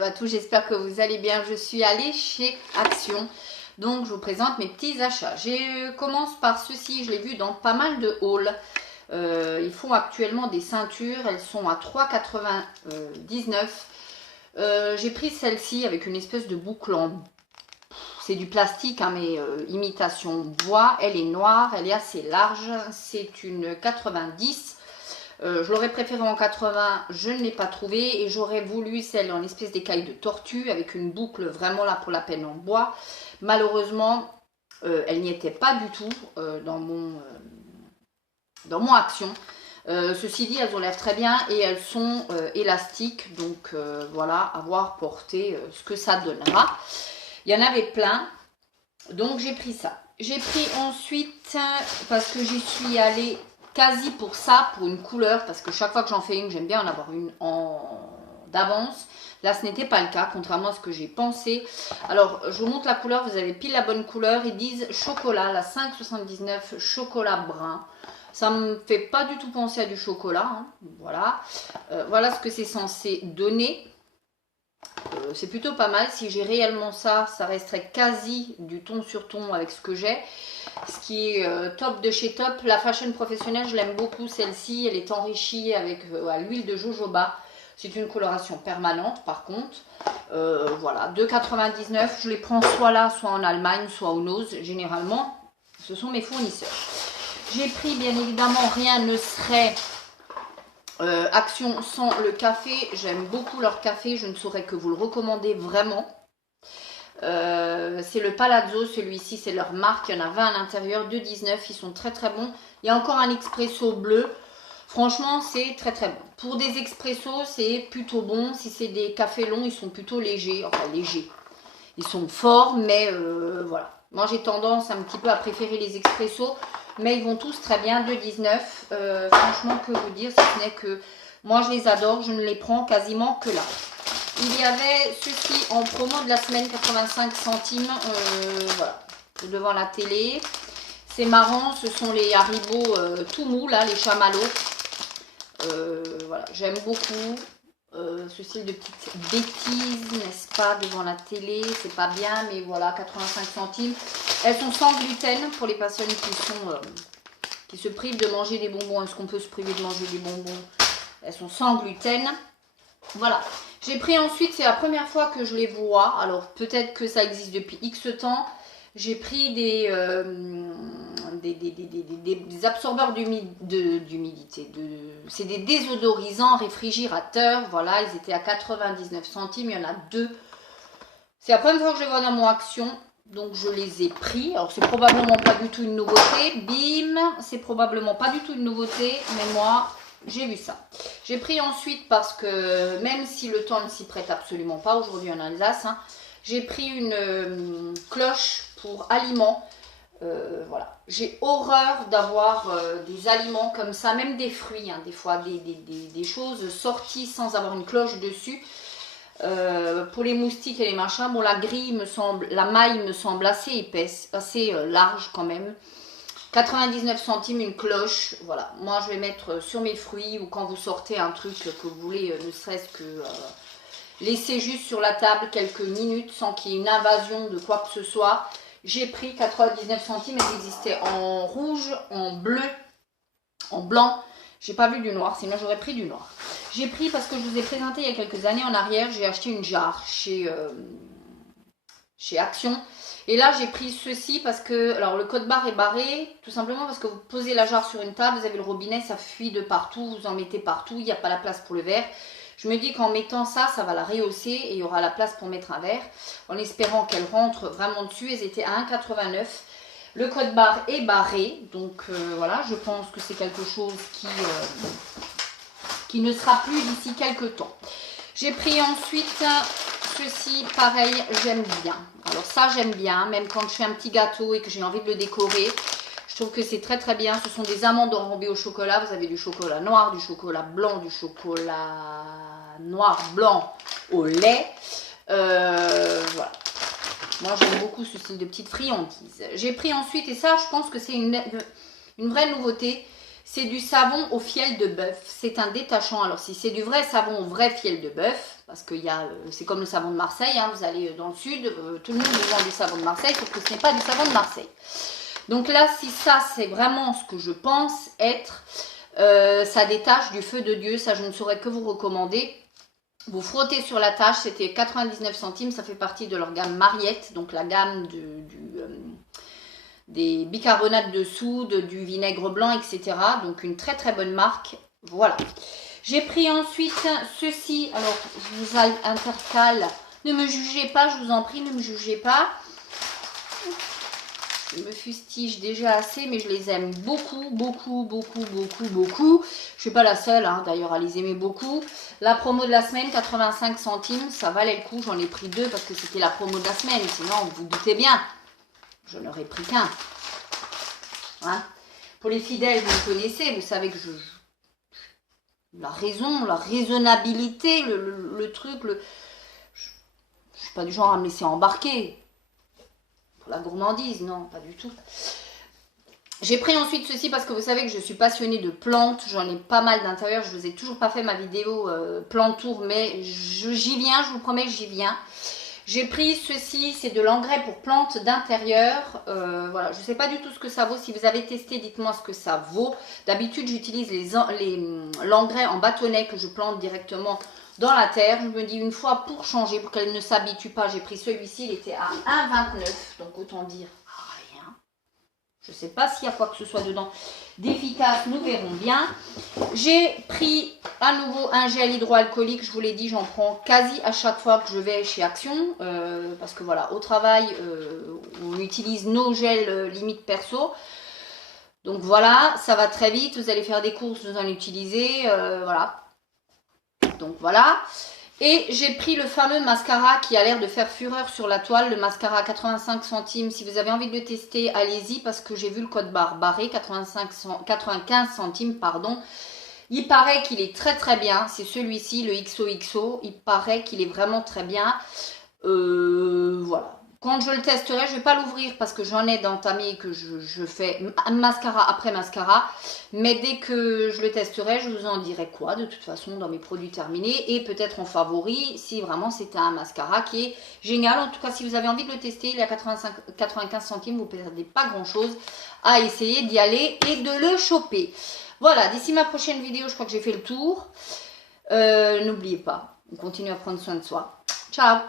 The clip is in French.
Hello à tous, j'espère que vous allez bien. Je suis allée chez Action, donc je vous présente mes petits achats. Je commence par ceci, je l'ai vu dans pas mal de hauls. Ils font actuellement des ceintures, elles sont à 3,99 €. J'ai pris celle-ci avec une espèce de boucle en... C'est du plastique, hein, mais imitation bois. Elle est noire, elle est assez large, c'est une 90. Je l'aurais préféré en 80, je ne l'ai pas trouvé et j'aurais voulu celle en espèce d'écaille de tortue avec une boucle vraiment là pour la peine en bois. Malheureusement, elle n'y était pas du tout dans mon Action. Ceci dit, elles ont l'air très bien et elles sont élastiques, donc voilà, à voir porter ce que ça donnera. Il y en avait plein, donc j'ai pris ça. J'ai pris ensuite, parce que j'y suis allée quasi pour ça, pour une couleur, parce que chaque fois que j'en fais une, j'aime bien en avoir une d'avance. Là, ce n'était pas le cas, contrairement à ce que j'ai pensé. Alors, je vous montre la couleur, vous avez pile la bonne couleur. Ils disent chocolat, la 5,79, chocolat brun. Ça ne me fait pas du tout penser à du chocolat, hein. Voilà. Voilà ce que c'est censé donner. C'est plutôt pas mal. Si j'ai réellement ça, ça resterait quasi du ton sur ton avec ce que j'ai. Ce qui est top de chez Top. La Fashion Professionnelle, je l'aime beaucoup celle-ci. Elle est enrichie avec à l'huile de jojoba. C'est une coloration permanente par contre. Voilà, 2,99 €. Je les prends soit là, soit en Allemagne, soit au Nose. Généralement, ce sont mes fournisseurs. J'ai pris bien évidemment, rien ne serait... Action sans le café, j'aime beaucoup leur café, je ne saurais que vous le recommander vraiment. C'est le Palazzo, celui-ci c'est leur marque, il y en a 20 à l'intérieur, 2,19 €, ils sont très très bons. Il y a encore un expresso bleu, franchement c'est très très bon. Pour des expressos c'est plutôt bon, si c'est des cafés longs ils sont plutôt légers, enfin légers. Ils sont forts mais voilà. Moi j'ai tendance un petit peu à préférer les expressos. Mais ils vont tous très bien, 2,19 €. Franchement, que vous dire, si ce n'est que moi, je les adore. Je ne les prends quasiment que là. Il y avait ceci en promo de la semaine, 85 centimes. Voilà, devant la télé. C'est marrant, ce sont les Haribo tout mous, là, les chamallows. Voilà, j'aime beaucoup. Ce style de petites bêtises, n'est-ce pas, devant la télé, c'est pas bien, mais voilà, 85 centimes. Elles sont sans gluten pour les personnes qui se privent de manger des bonbons. Est-ce qu'on peut se priver de manger des bonbons? Elles sont sans gluten. Voilà. J'ai pris ensuite, c'est la première fois que je les vois. Alors peut-être que ça existe depuis X temps. J'ai pris des absorbeurs d'humidité. C'est des désodorisants réfrigérateurs. Voilà, ils étaient à 99 centimes. Il y en a deux. C'est la première fois que je les vois dans mon Action. Donc je les ai pris. Alors c'est probablement pas du tout une nouveauté. Bim, c'est probablement pas du tout une nouveauté. Mais moi, j'ai vu ça. J'ai pris ensuite parce que même si le temps ne s'y prête absolument pas aujourd'hui en Alsace, hein, j'ai pris une cloche pour aliments. Voilà. J'ai horreur d'avoir des aliments comme ça, même des fruits, hein, des fois des choses sorties sans avoir une cloche dessus. Pour les moustiques et les machins, bon, la grille me semble, la maille me semble assez épaisse, assez large quand même. 99 centimes une cloche, voilà. Moi je vais mettre sur mes fruits ou quand vous sortez un truc que vous voulez, ne serait-ce que laisser juste sur la table quelques minutes sans qu'il y ait une invasion de quoi que ce soit. J'ai pris 99 centimes, elles existaient en rouge, en bleu, en blanc. J'ai pas vu du noir, sinon j'aurais pris du noir. J'ai pris parce que je vous ai présenté il y a quelques années en arrière, j'ai acheté une jarre chez Action. Et là j'ai pris ceci parce que, alors le code barre est barré, tout simplement parce que vous posez la jarre sur une table, vous avez le robinet, ça fuit de partout, vous en mettez partout, il n'y a pas la place pour le verre. Je me dis qu'en mettant ça, ça va la rehausser et il y aura la place pour mettre un verre. En espérant qu'elle rentre vraiment dessus, elles étaient à 1,89 €. Le code barre est barré, donc voilà, je pense que c'est quelque chose qui ne sera plus d'ici quelques temps. J'ai pris ensuite ceci, pareil, j'aime bien. Alors ça, j'aime bien, même quand je fais un petit gâteau et que j'ai envie de le décorer. Je trouve que c'est très très bien. Ce sont des amandes enrobées au chocolat. Vous avez du chocolat noir, du chocolat blanc, du chocolat noir blanc au lait. Voilà. Moi, j'aime beaucoup ce style de petite friandise. J'ai pris ensuite, et ça, je pense que c'est une vraie nouveauté, C'est du savon au fiel de bœuf. C'est un détachant. Alors, si c'est du vrai savon au vrai fiel de bœuf, parce que c'est comme le savon de Marseille, hein, vous allez dans le sud, tout le monde vous vend du savon de Marseille, sauf que ce n'est pas du savon de Marseille. Donc là, si ça, c'est vraiment ce que je pense être, ça détache du feu de Dieu. Ça, je ne saurais que vous recommander. Vous frottez sur la tâche, c'était 99 centimes, ça fait partie de leur gamme Mariette, donc la gamme des bicarbonates de soude, du vinaigre blanc, etc. Donc une très très bonne marque. Voilà. J'ai pris ensuite ceci. Alors je vous intercale. Ne me jugez pas, je vous en prie, ne me jugez pas. Je me fustige déjà assez, mais je les aime beaucoup, beaucoup, beaucoup, beaucoup, beaucoup. Je ne suis pas la seule, hein, d'ailleurs, à les aimer beaucoup. La promo de la semaine, 85 centimes, ça valait le coup. J'en ai pris 2 parce que c'était la promo de la semaine. Sinon, vous vous doutez bien, je n'aurais pris qu'un. Hein? Pour les fidèles, vous me connaissez, vous savez que la raison, la raisonnabilité, le truc, je ne suis pas du genre à me laisser embarquer. Pour la gourmandise, non, pas du tout. J'ai pris ensuite ceci parce que vous savez que je suis passionnée de plantes. J'en ai pas mal d'intérieur. Je ne vous ai toujours pas fait ma vidéo plante tour, mais j'y viens, je vous promets que j'y viens. J'ai pris ceci, c'est de l'engrais pour plantes d'intérieur. Voilà, je ne sais pas du tout ce que ça vaut. Si vous avez testé, dites-moi ce que ça vaut. D'habitude, j'utilise l'engrais en bâtonnet que je plante directement dans la terre. Je me dis une fois pour changer, pour qu'elle ne s'habitue pas. J'ai pris celui-ci, il était à 1,29. Donc autant dire rien. Je ne sais pas s'il y a quoi que ce soit dedans d'efficace, nous verrons bien. J'ai pris à nouveau un gel hydroalcoolique, je vous l'ai dit, j'en prends quasi à chaque fois que je vais chez Action, parce que voilà, au travail, on utilise nos gels limite perso. Donc voilà, ça va très vite, vous allez faire des courses, vous en utilisez, voilà. Donc voilà. Et j'ai pris le fameux mascara qui a l'air de faire fureur sur la toile, le mascara à 85 centimes. Si vous avez envie de le tester, allez-y parce que j'ai vu le code barre barré, 95 centimes, pardon. Il paraît qu'il est très très bien, c'est celui-ci, le XOXO, il paraît qu'il est vraiment très bien. Voilà. Quand je le testerai, je ne vais pas l'ouvrir parce que j'en ai d'entamé que je fais mascara après mascara. Mais dès que je le testerai, je vous en dirai quoi, de toute façon, dans mes produits terminés. Et peut-être en favori, si vraiment c'était un mascara qui est génial. En tout cas, si vous avez envie de le tester, il est à 95 centimes, vous ne perdez pas grand-chose à essayer d'y aller et de le choper. Voilà, d'ici ma prochaine vidéo, je crois que j'ai fait le tour. N'oubliez pas, on continue à prendre soin de soi. Ciao!